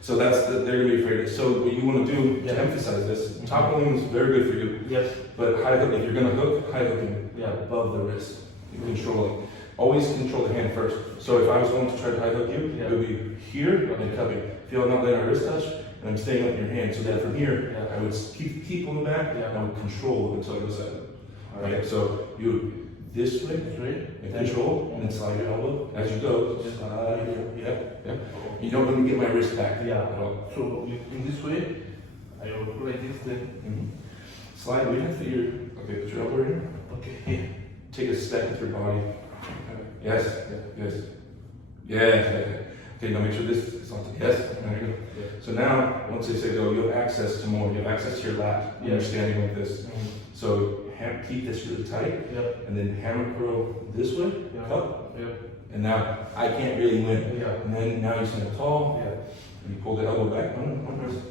So they're gonna be afraid. So what you want to do to Yeah. emphasize this, top rolling is very good for you. Yes. But high hook, if you're gonna hook, high hooking Yeah. above the wrist. You control it. Always control the hand first. So if I was going to try to high hook you, Yeah. it would be here and cupping. Feel I'm not letting our wrist touch, and I'm staying up in your hand. So that from here, Yeah. I would keep on the back, Yeah. and I would control until I go side. All Right? So you this way, Right. and control, and then slide your elbow as you go. Slide here. Yeah. You don't let me get my wrist back. Yeah. At all. So in this way, I will go like this then. Slide. We have to your put your elbow here. Okay. Here. Take a step with your body. Yes. Yes. Yes. Okay, now make sure this is on top. Yes. There you go. Yeah. So now, once they say go, you have access to more. You have access to your lat when Yeah. you're standing like this. So keep this really tight, Yeah. and then hammer curl this way, Yeah. cup, Yeah. and now I can't really win. Yeah. And then now you stand tall, Yeah. and you pull the elbow back.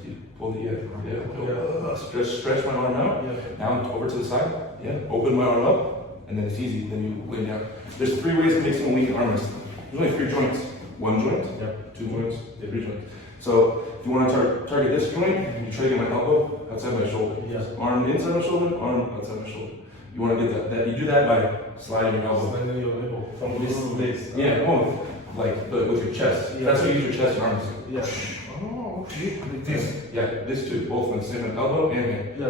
You pull the stretch my arm out. Yeah. Now over to the side. Yeah. Open my arm up, and then it's easy. Then you lay down. There's 3 ways to make someone weak in arm wrestling. There's only 3 joints. 1 joint, Yeah. 2 joints, 3 joints. So if you want to target this joint, you try to get my elbow outside my shoulder. Yes. Arm inside my shoulder, arm outside my shoulder. You want to get that. You do that by sliding your elbow. Slide your elbow from this place. Yeah, well, but with your chest. Yeah. That's how you use your chest and arms. Yeah. Oh, okay. Like this. Yeah, this too, both on the same elbow and hand. Yeah.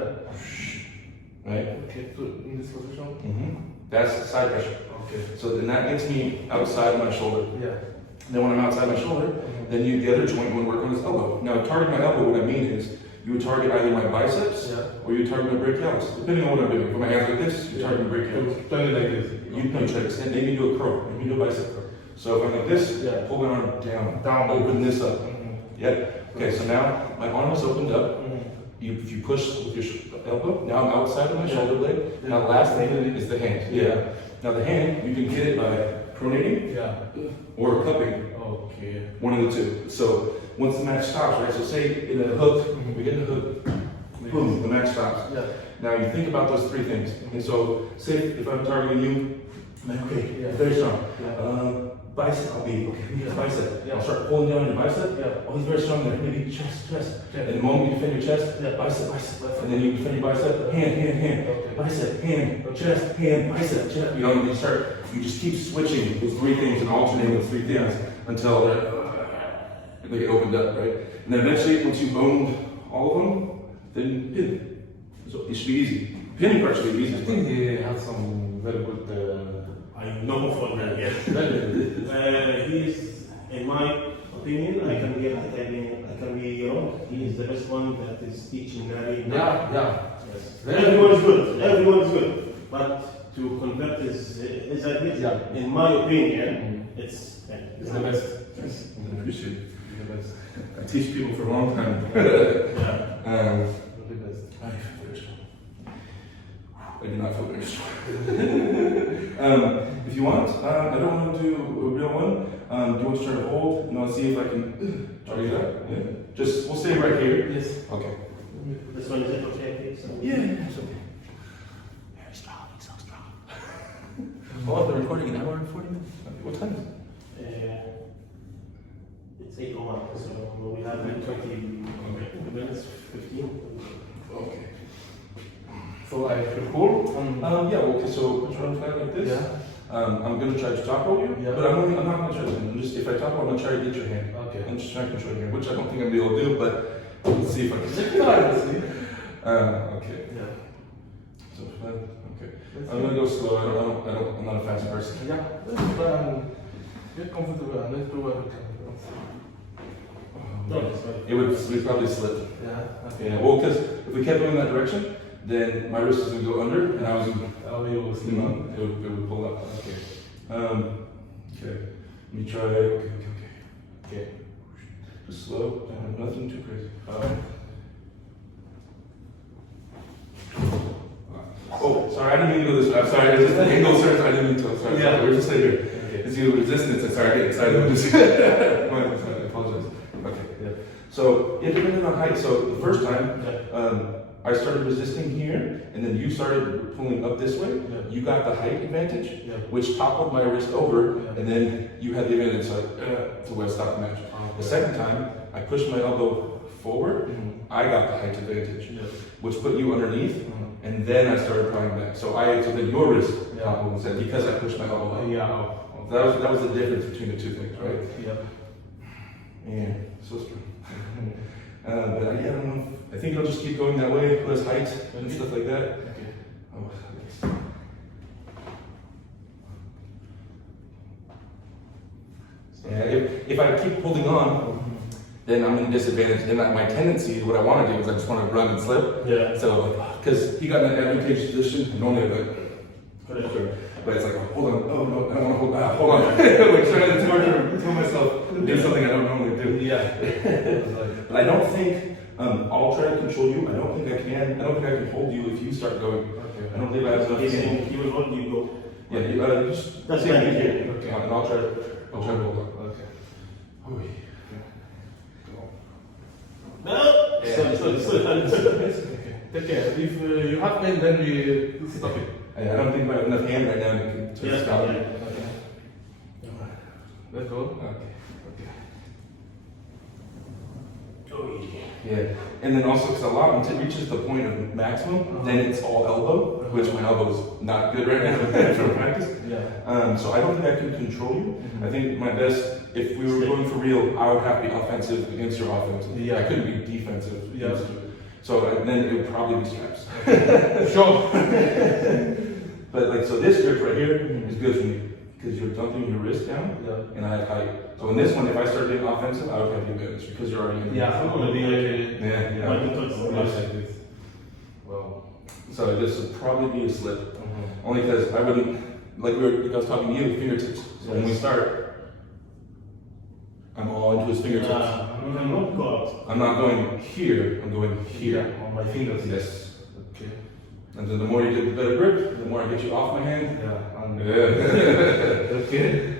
Right? Okay. So in this position. That's side pressure. Okay. So then that gets me outside of my shoulder. Yeah. Then when I'm outside my shoulder, then the other joint would work on his elbow. Now, target my elbow, what I mean is you would target either my biceps Yeah. or you would target my brachialis, depending on what I'm doing. If my hands like this, you target my brachialis. Turn it like this. You try to extend, maybe do a curl, maybe do a bicep curl. So if I'm like this, Yeah. pull my arm down, Down. open this up. Yeah. Okay, so now my arm is opened up. If you push with your elbow, now I'm outside of my shoulder blade. Now the last thing is the hand. Yeah. Now the hand, you can get it by pronating Yeah. or cupping. Okay. One of the two. So once the match stops, right? So say in a hook, we get in a hook, boom, the match stops. Yeah. Now you think about those 3 things. And so say if I'm targeting you, okay, Yeah. very strong. Yeah. Bicep, I'll be okay. Bicep. Yeah. I'll start pulling down your bicep. Yeah. Oh, he's very strong there. Maybe chest. Yeah. And the moment you defend your chest, Yeah. bicep. And then you defend your bicep, hand. Okay. Bicep, hand, chest, hand, bicep, chest. You know, you just keep switching those 3 things and alternating those 3 things until they get opened up, right? And then eventually, once you've owned all of them, then pin. So it should be easy. Pinning part should be easy. I think he has some very good. I know for that, yeah. He's, in my opinion, I can be wrong. He is the best one that is teaching Gary. Yeah. Yes. Very Everyone is good. Everyone is good. But to convert his ideas, Yeah. in my opinion, it's It's the best. I appreciate it. The best. I teach people for a long time. yeah. The best. I feel very strong. I do not feel very strong. If you want, I don't want to do a real one. Do you want to try to hold? And I'll see if I can try to do that. Yeah. Just, we'll stay right here. Yes. Okay. This one is it okay? Yeah, it's okay. Very strong, so strong. Oh, they're recording an hour and 40 minutes. What time is it? It's 8:01, so we have like 20 minutes, 15. Okay. So I record on. Yeah, okay, so put your own flag like this. Yeah. I'm gonna try to taco you, Yeah. but I'm not gonna try to. If I taco, I'm gonna try to get your hand. Okay. I'm just trying to control your hand, which I don't think I'm gonna be able to do, but let's see if I can. Okay. Yeah. So, okay. I'm gonna go slow. I'm not a fast person. Yeah, let's get comfortable and let's do what we can. No, it's fine. We'd probably slip. Yeah, okay. Yeah, well, because if we kept going that direction, then my wrist is gonna go under, and I was gonna. Oh, you will see. It would pull up. Okay. Okay. Let me try. Okay. Just slow. Nothing too crazy. Oh, sorry, I didn't mean to go this way. I'm sorry. It's just the angle starts. I didn't mean to. Sorry. Yeah. We're just like here. Okay. It's you resistance. I'm sorry. I get excited. I apologize. Okay. Yeah. So it depended on height. So the first time, I started resisting here, and then you started pulling up this way. Yeah. You got the height advantage, Yeah. which toppled my wrist over, Yeah. and then you had the advantage to where I stopped the match. The second time, I pushed my elbow forward. I got the height advantage, Yeah. which put you underneath, and then I started prying back. So then your wrist Yeah. toppled instead because I pushed my elbow up. Yeah. That was the difference between the two things, right? Yeah. Man, so strong. But I don't know. I think I'll just keep going that way, less height and stuff like that. Okay. Oh, yeah, if I keep holding on, then I'm in a disadvantage. Then my tendency, what I want to do is I just want to run and slip. Yeah. So, because he got in an advantageous position, normally like, Correct. but it's like, hold on, oh no, I don't want to hold on. Like trying to tell myself do something I don't normally do. Yeah. But I don't think, I'll try to control you. I don't think I can. I don't think I can hold you if you start going. Okay. I don't think I have enough. He will hold you go. Yeah, just That's stay fine. here. Okay. And I'll try to hold on. Okay. Ooh. No! Sorry. Okay. Take care. If you have pain, then we stop it. I don't think I have enough hand right now to Yes, stop yeah. it. Okay. Let's go. Okay. Oh, Yeah, and then also because a lot once it reaches the point of maximum, then it's all elbow, which my elbow's not good right now from practice. Yeah. So I don't think I can control you. I think my best, if we were going for real, I would have to be offensive against your offensive. Yeah. I couldn't be defensive. Yeah. against you. So then it would probably be straps. Sure. But like, so this grip right here is good for me because you're dumping your wrist down Yeah. and I have height. So in this one, if I start getting offensive, I would have the advantage because you're already in. Yeah. I'm gonna be. Yeah. I can touch the Like wrist. this. Wow. So this would probably be a slip. Only because I wouldn't, like I was talking to you, fingertips. So when we start, I'm all into his fingertips. You cannot go out. I'm not going here, I'm going here. Yeah. On my fingers. Yes. Okay. And then the more you get the better grip, the more I get you off my hand. Yeah. And Yeah. okay.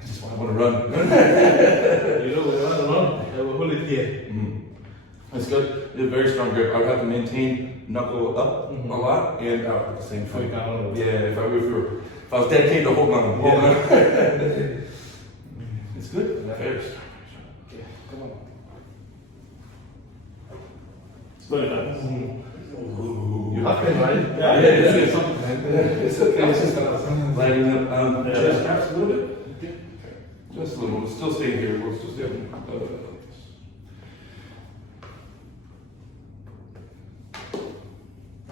I just want to run. You know, we want to run. I will hold it here. It's good. It's a very strong grip. I would have to maintain knuckle up a lot and out at the same So you time. can hold it. Yeah, if I was dedicated to hold on. It's good. Very strong. Okay. Come on. It's very nice. You have pain, right? Yeah. It's something. It's okay. It's just lighting up chest straps a little bit. Okay. Just a little. We'll still stay here. We'll still stay.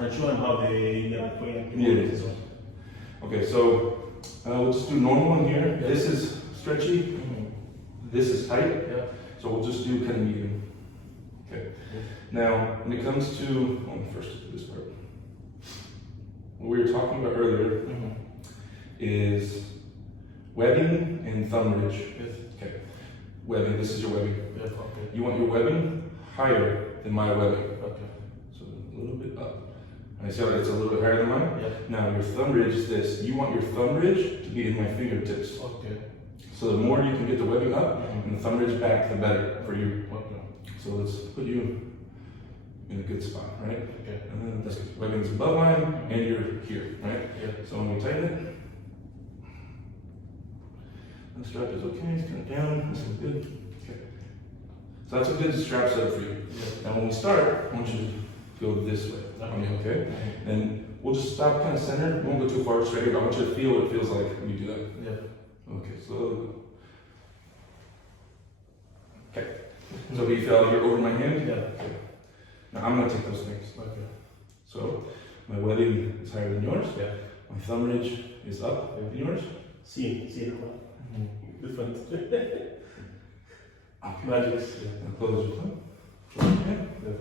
And show him how they point. Yeah. Okay, so we'll just do normal in here. Yeah. This is stretchy. This is tight. Yeah. So we'll just do kind of medium. Okay. Now, when it comes to, first do this part. What we were talking about earlier is webbing and thumb ridge. Yes. Okay. Webbing, this is your webbing. Yeah. Okay. You want your webbing higher than my webbing. Okay. So a little bit up. And I see how it's a little bit higher than mine? Yeah. Now your thumb ridge is this. You want your thumb ridge to be in my fingertips. Okay. So the more you can get the webbing up and the thumb ridge back, the better for you. So let's put you in a good spot, right? Okay. And then this webbing's above line and you're here, right? Yeah. So when we tighten it, the strap is okay, it's kind of down, this is good. Okay. So that's a good strap setup for you. Yeah. Now when we start, I want you to go this way. Okay? And we'll just stop kind of centered. We won't go too far straight here, but I want you to feel what it feels like when you do that. Yeah. Okay, slowly. Okay. So you feel you're over my hand? Yeah. Okay. Now I'm gonna take those things. Okay. So my webbing is higher than yours. Yeah. My thumb ridge is up than yours. See. Different. Okay. Magics. Now close your thumb. Okay.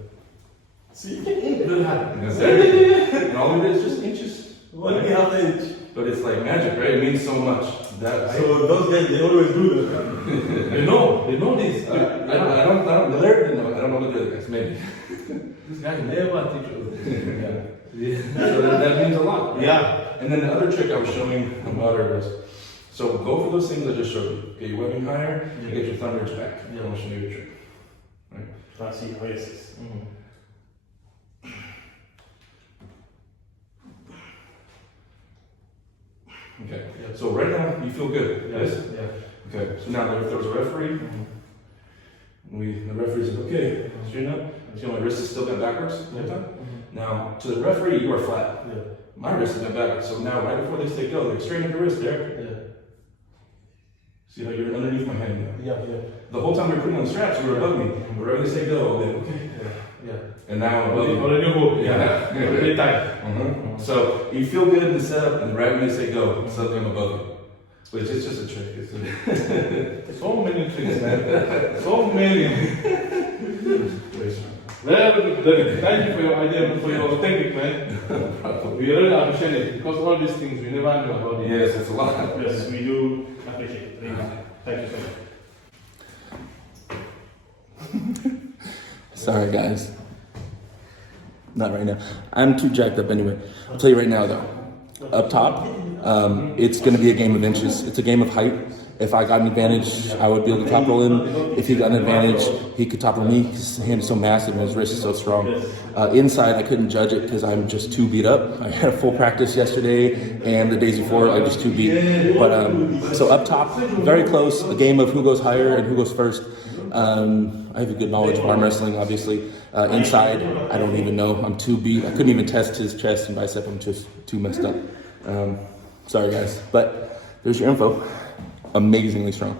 See? That's it. And all of it is just inches. 1.5 inch. But it's like magic, right? It means so much. That So those guys, they always do that. They know this. I don't know. Larry didn't know. I don't know what the other guys maybe. This guy never teaches. So that means a lot. Yeah. And then the other trick I was showing about her is, so go for those things I just showed you. Get your webbing higher, and get your thumb ridge back. Yeah. I'm gonna show you a trick. Right? I see. Oh, yes. Okay. So right now you feel good. Yes. Yeah. Okay. So now if there was a referee, the referee said, okay, straighten up. See my wrist is still bent backwards the whole time. Now to the referee, you are flat. Yeah. My wrist is bent backwards. So now right before they say go, they straighten your wrist there. Yeah. See how you're underneath my hand now. Yeah. The whole time we were putting on the straps, you were above me. Wherever they say go, then okay. Yeah. And now I'm above you. Already hope. Yeah. Very tight. So you feel good in the setup, and right when they say go, suddenly I'm above you. Which is just a trick. It's a So many tricks, man. So many. Very good. Thank you for your idea and for your technique, man. We really appreciate it because all these things we never knew about it. Yes, it's a lot. Yes, we do appreciate it. Really. Thank you so much. Sorry, guys. Not right now. I'm too jacked up anyway. I'll tell you right now, though. Up top, it's going to be a game of inches. It's a game of height. If I got an advantage, I would be able to top roll him. If he got an advantage, he could top roll me. His hand is so massive and his wrist is so strong. Inside, I couldn't judge it because I'm just too beat up. I had a full practice yesterday and the days before, I was just too beat. But so up top, very close. A game of who goes higher and who goes first. I have a good knowledge of arm wrestling, obviously. Inside, I don't even know. I'm too beat. I couldn't even test his chest and bicep. I'm just too messed up. Sorry, guys. But there's your info. Amazingly strong.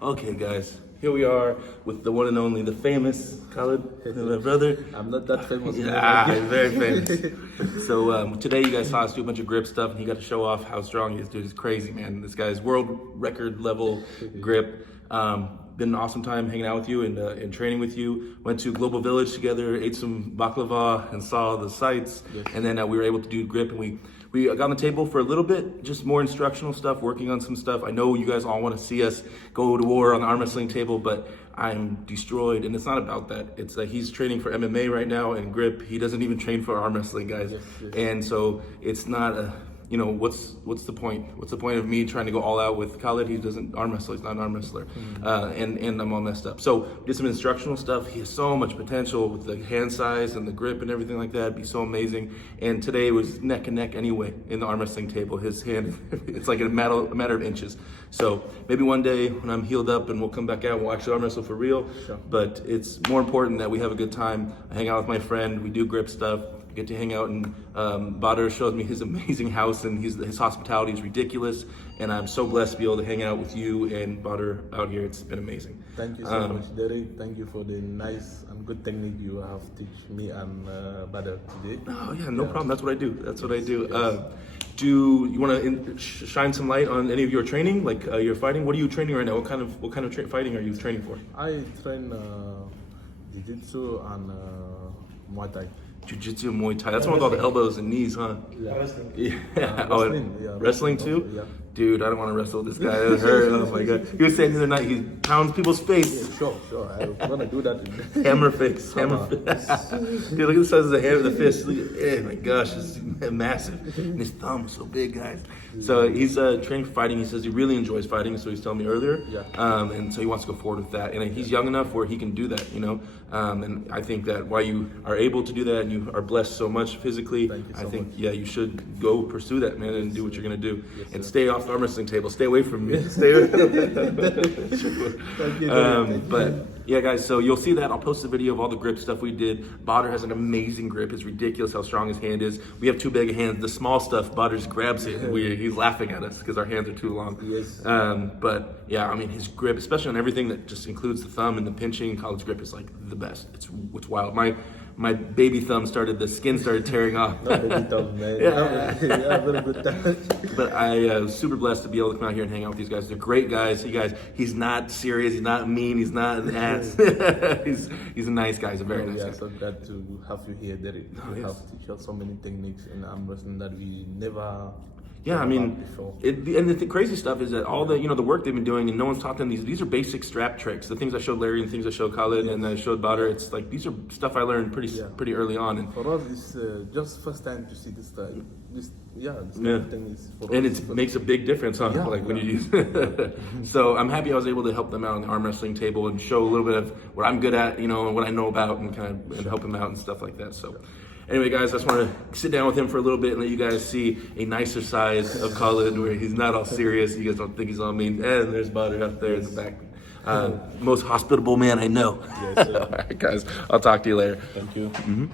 Okay, guys. Here we are with the one and only, the famous Khaled, my brother. I'm not that famous. Yeah, very famous. So today you guys saw us do a bunch of grip stuff, and he got to show off how strong he is. Dude, it's crazy, man. This guy's world record level grip. Been an awesome time hanging out with you and training with you. Went to Global Village together, ate some baklava and saw the sights. Yes. And then we were able to do grip, and we got on the table for a little bit, just more instructional stuff, working on some stuff. I know you guys all want to see us go to war on the arm wrestling table, but I'm destroyed, and it's not about that. It's that he's training for MMA right now and grip. He doesn't even train for arm wrestling, guys. Yes. And so it's not a, you know, what's the point? What's the point of me trying to go all out with Khaled? He doesn't arm wrestle. He's not an arm wrestler, and I'm all messed up. So we did some instructional stuff. He has so much potential with the hand size and the grip and everything like that. It'd be so amazing. And today was neck and neck anyway in the arm wrestling table. His hand, it's like a matter of inches. So maybe one day when I'm healed up and we'll come back out, we'll actually arm wrestle for real. Sure. But it's more important that we have a good time. I hang out with my friend. We do grip stuff. Get to hang out, and Badr shows me his amazing house, and his hospitality is ridiculous, and I'm so blessed to be able to hang out with you and Badr out here. It's been amazing. Thank you so much, Derek. Thank you for the nice and good technique you have teach me and Badr today. Oh yeah, no problem. That's what I do. That's what I do. Yes. Do you want to shine some light on any of your training, like your fighting? What are you training right now? What kind of fighting are you training for? I train jiu-jitsu and Muay Thai. Jiu-jitsu and Muay Thai. That's one with all the elbows and knees, huh? Yeah. Wrestling. Yeah. Wrestling, wrestling too? Yeah. dude, I don't want to wrestle with this guy. It hurt. Oh my god. He was saying the other night he pounds people's face. Sure. I'm gonna do that. Hammer face. Hammer face. Dude, look at the size of the hand of the fist. Look at, oh my gosh, it's massive. And his thumb is so big, guys. So he's training for fighting. He says he really enjoys fighting, so he's telling me earlier. Yeah. And so he wants to go forward with that. And he's young enough where he can do that, you know. And I think that while you are able to do that and you are blessed so much physically, I think, yeah, you should go pursue that, man, and do what you're going to do. And stay off the arm wrestling table. Stay away from me. Stay away Thank you. But yeah, guys, so you'll see that. I'll post a video of all the grip stuff we did. Bader has an amazing grip. It's ridiculous how strong his hand is. We have too big hands. The small stuff, Bader just grabs it. And he's laughing at us because our hands are too long. Yes. But yeah, I mean, his grip, especially on everything that just includes the thumb and the pinching, Khaled's grip is like the best. It's wild. My baby thumb the skin started tearing off. No baby thumb, man. Yeah. Very good time. But I was super blessed to be able to come out here and hang out with these guys. They're great guys. He's not serious. He's not mean. He's not an ass. he's a nice guy. He's a very nice guy. So glad to have you here, Derek. You have teach us so many techniques in arm wrestling that we never. Yeah, I mean, and the crazy stuff is that all the the work they've been doing, and no one's taught them these are basic strap tricks. The things I showed Larry and the things I showed Khaled and I showed Bader, it's like these are stuff I learned pretty early on. And for us, it's just first time to see this thing. This thing is for and us. it makes a big difference, huh? When you use it. So I'm happy I was able to help them out on the arm wrestling table and show a little bit of what I'm good at, and what I know about, and kind of help him out and stuff like that. So. Anyway, guys, I just want to sit down with him for a little bit and let you guys see a nicer side of Khaled where he's not all serious. You guys don't think he's all mean. And there's Bader up there in the back. Most hospitable man I know. Yes, sir. All right, guys, I'll talk to you later. Thank you. Mm-hmm.